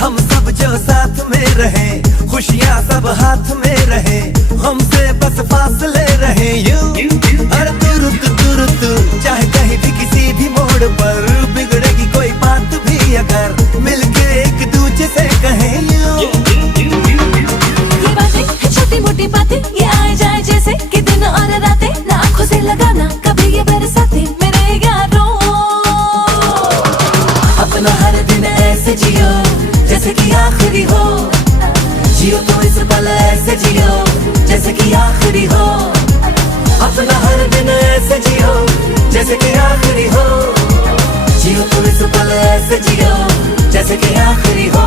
हम सब जो साथ में रहे, खुशियाँ सब हाथ में रहे, हमसे बस फासले रहे यूं। हर तुरुत चाहे कहीं भी किसी भी मोड़ पर बिगड़ेगी कोई बात भी अगर मिलके एक दूजे से कहें यूं। ये बातें है छोटी मोटी बातें, ये आए जाए जैसे कि दिन और रातें, ना आंखों से लगाना कभी ये बरसाते मेरे यारों। अपना हर दिन ऐसे जियो जैसे कि आखिरी हो, जियो तो इस पल ऐसे जियो जैसे कि आखिरी हो। अपना हर दिन ऐसे जियो जैसे कि आखिरी हो, जियो तो इस पल ऐसे जियो जैसे कि आखिरी हो।